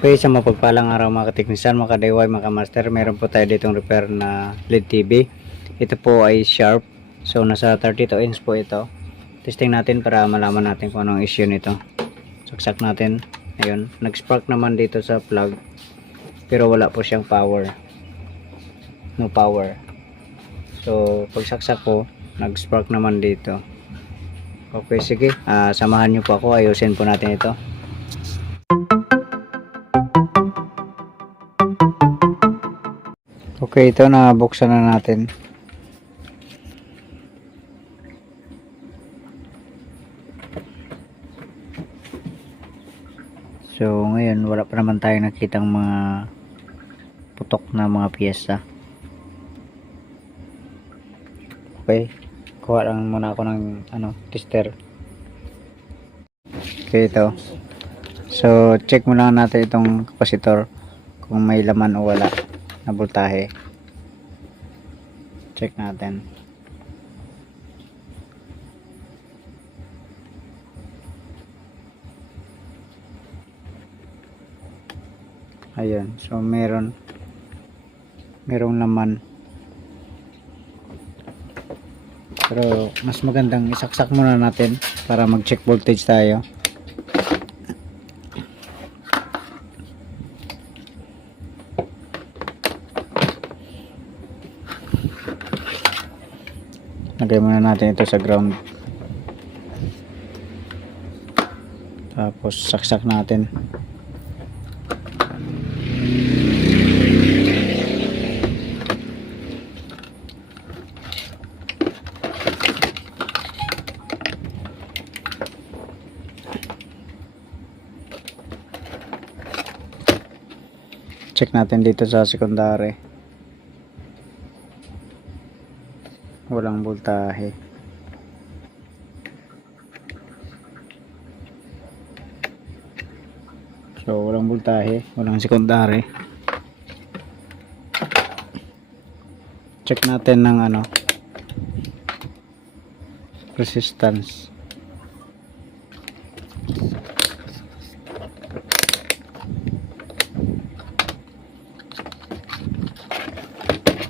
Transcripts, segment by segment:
Okay, sa mapagpalang araw mga kateknisan, mga ka-DIY, mga ka-master, meron po tayo ditong repair na LED TV. Ito po ay Sharp. So, nasa 32 inch po ito. Testing natin para malaman natin kung anong issue nito. Saksak natin. Ayun, nag-spark naman dito sa plug. Pero wala po siyang power. No power. So, pagsaksak ko, nag-spark naman dito. Okay, sige. Samahan nyo po ako. Ayusin po natin ito. Okay, ito na buksan na natin. So, ngayon wala pa naman tayong nakitang mga putok na mga piyesa. Okay, kuha lang muna ako ng tester. Okay, ito. So, check muna natin itong kapasitor kung may laman o wala na voltahe. Check natin. Ayun, so merong laman. Pero mas magandang isaksak muna natin para mag-check voltage tayo. Lagay muna natin ito sa ground. Tapos saksak natin. Check natin dito sa secondary. Walang voltahe. So walang voltahe, walang secondary. Check natin ng resistance.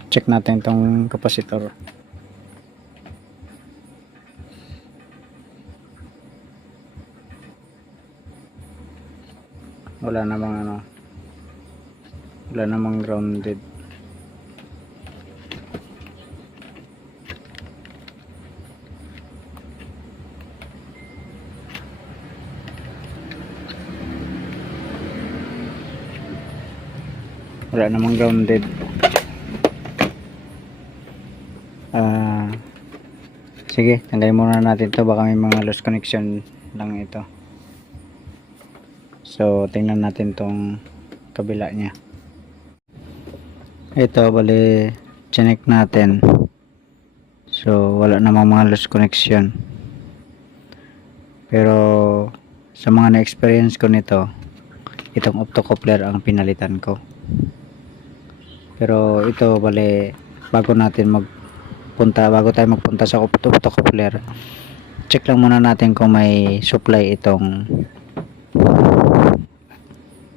Check natin tong kapasitor. Wala namang grounded. Sige, tanggalin muna natin to, baka may mga loose connection lang ito. So tingnan natin tong kabila nya. Ito bali chinek natin. So wala namang mga loose connection. Pero sa mga na-experience ko nito, itong optocoupler ang pinalitan ko. Pero ito bali bago tayo magpunta sa optocoupler, check lang muna natin kung may supply itong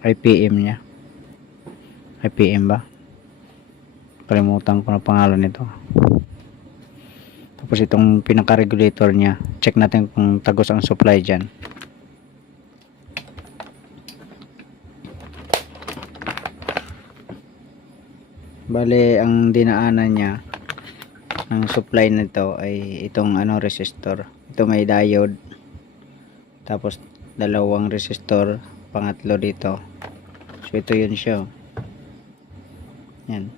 IPM nya. IPM ba? Kalimutan ko na pangalan nito. Tapos itong pinaka-regulator nya, check natin kung tagos ang supply dyan. Bale, ang dinaanan nya ng supply nito ay itong resistor. Ito may diode. Tapos dalawang resistor, pangatlo dito. So ito yun siya. Yan.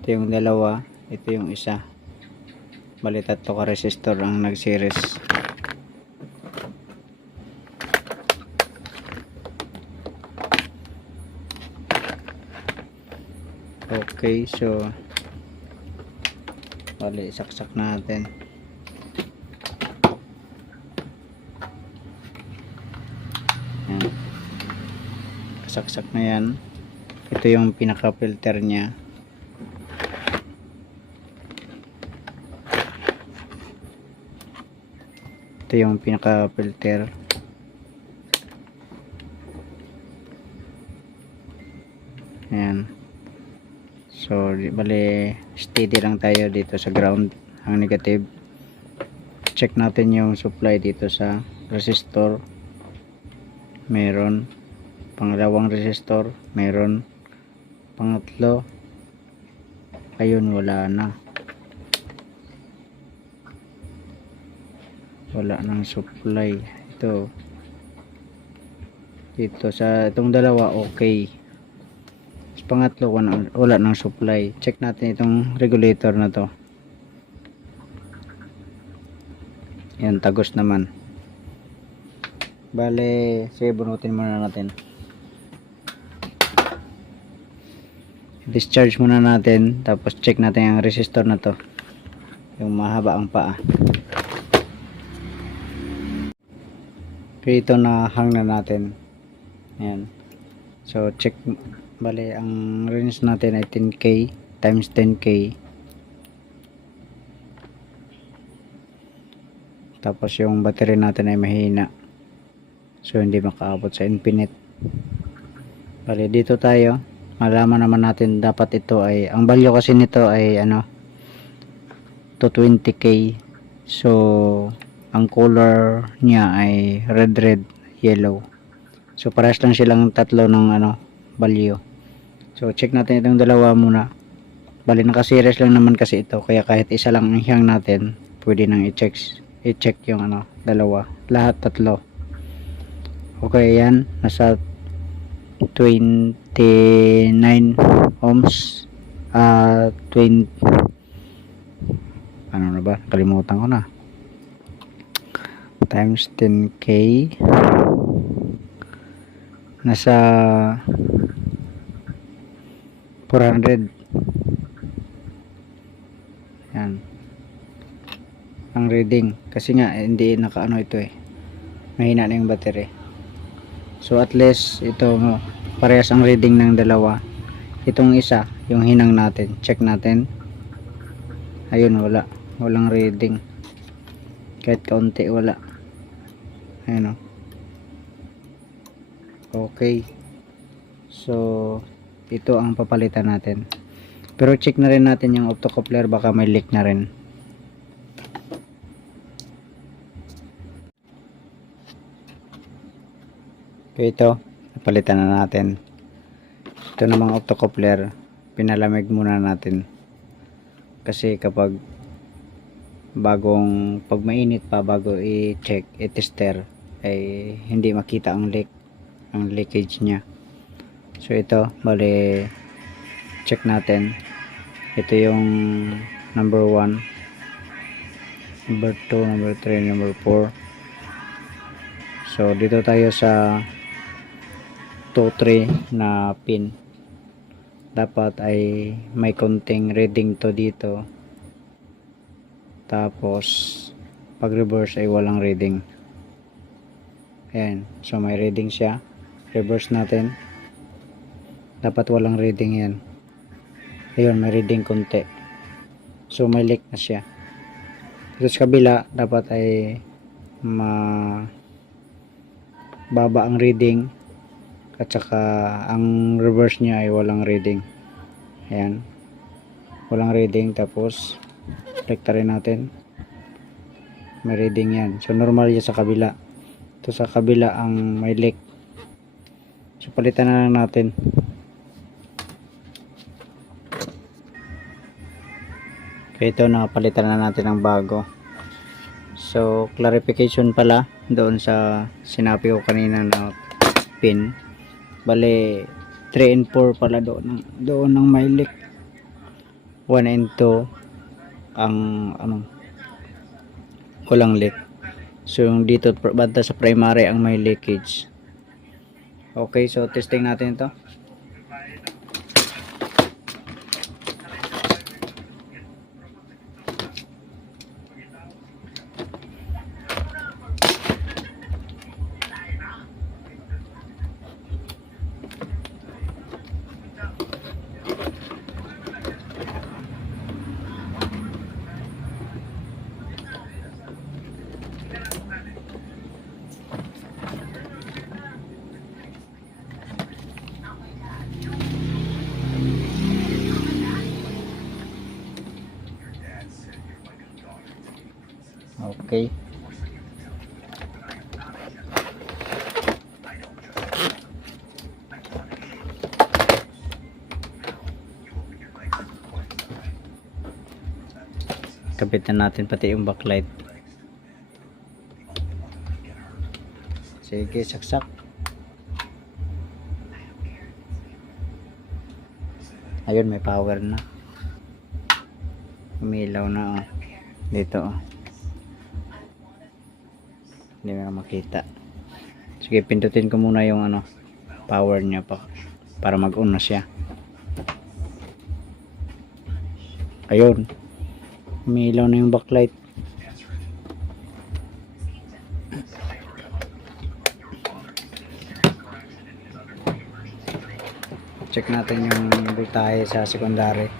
Ito yung dalawa, ito yung isa. Bali tatlo ka resistor ang nag-series. Okay, so bali saksak natin. Yan. Kasaksak na yan. Ito yung pinaka filter nya. Ito yung pinaka filter. Ayan. So bali steady lang tayo dito sa ground ang negative. Check natin yung supply dito sa resistor. Meron. Pangalawang resistor meron. Pangatlo, ayun, wala na. Wala nang supply. Ito dito sa itong dalawa okay. Sa pangatlo wala nang supply. Check natin itong regulator na to. Yan, tagos naman. Bale, sige, bunutin muna natin. Discharge muna natin, tapos check natin ang resistor na to, yung mahaba ang paa. Okay, ito na hang na natin. Ayan. So check, bali ang range natin ay 10k times 10k. Tapos yung battery natin ay mahina, so hindi makaabot sa infinite. Bali dito tayo, malaman naman natin dapat ito ay, ang value kasi nito ay ano, 220k. So ang color niya ay red, yellow. So parehas lang silang tatlo ng ano, value. So check natin itong dalawa muna. Bali naka-series lang naman kasi ito, kaya kahit isa lang ang hiyang natin, pwede nang i-check yung ano, dalawa, lahat tatlo. Okay, yan, nasa 29 ohms, 20, ano na ba, kalimutan ko na, times 10k, nasa 400. Yan ang reading, kasi nga hindi nakaano ito eh, mahina na yung battery. So at least ito, parehas ang reading ng dalawa. Itong isa, yung hinang natin, check natin. Ayun, walang reading, kahit kaunti wala. Ayun, okay. So ito ang papalitan natin, pero check na rin natin yung optocoupler, baka may leak na rin. Okay, ito napalitan na natin. Ito namang optocoupler, pinalamig muna natin, kasi kapag pag mainit pa bago i-check, i-tester, ay hindi makita ang leakage nya. So ito, bali check natin. Ito yung number 1, number 2, number 3, number 4. So dito tayo sa 2-3 na pin. Dapat ay may konting reading to dito, tapos pag reverse ay walang reading. Ayan, so may reading siya. Reverse natin, dapat walang reading yan. Ayun, may reading konti, so may leak na siya. Dito sa kabila dapat ay baba ang reading, at saka ang reverse niya ay walang reading. Ayan, walang reading, tapos rekta rin natin, may reading yan. So normal yan sa kabila. Ito sa kabila ang may leak, so palitan na lang natin. Okay, ito napalitan na natin ng bago. So clarification pala doon sa sinabi ko kanina na pin, bale 3 and 4 pala doon ang may leak. 1 and 2 ang ano, walang leak. So yung dito banda sa primary ang may leakage. Okay, so testing natin ito. Kapitan natin pati yung backlight. Sige, saksak. Ayun, may power na. Umilaw na oh. Dito oh. Hindi mo makita. Sige, pindutin ko muna yung ano, power niya para mag-on na siya. Ayun. Umilaw na yung backlight. Check natin yung voltahe sa secondary.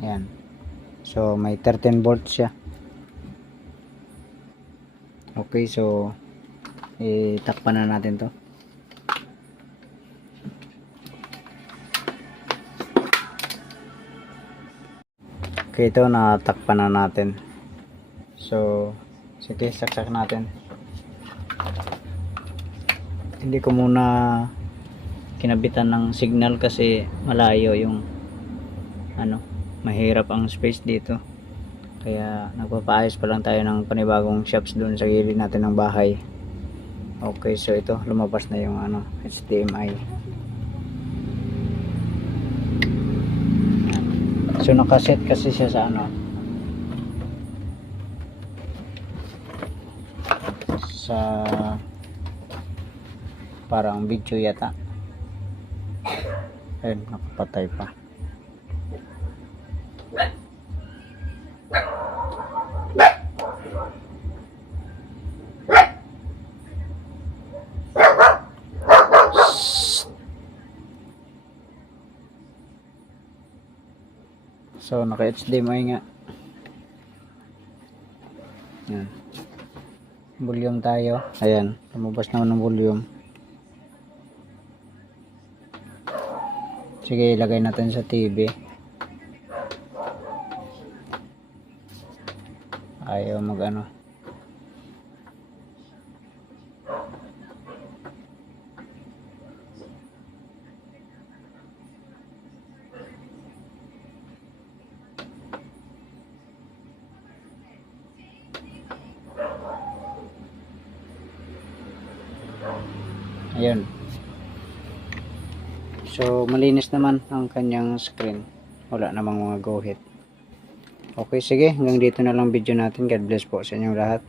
Ayan. So may 13 volts siya. Okay, so itakpan na natin to. Okay, ito natakpan na natin. So sige, saksak natin. Hindi ko muna kinabitan ng signal kasi malayo yung ano, mahirap ang space dito. Kaya nagpapaayos pa lang tayo ng panibagong shops doon sa gilid natin ng bahay. Okay, so ito lumabas na yung ano, HDMI. So nakaset kasi siya sa ano, sa parang video yata. Ayun, nakapatay pa. So naka HDMI nga. Yan. Volume tayo. Ayan, lumabas naman ng volume. Sige, ilagay natin sa TV. Ayaw mag ano. Ayun. So malinis naman ang kanyang screen. Wala namang mga go hit. Okay, sige, hanggang dito na lang video natin. God bless po sa inyong lahat.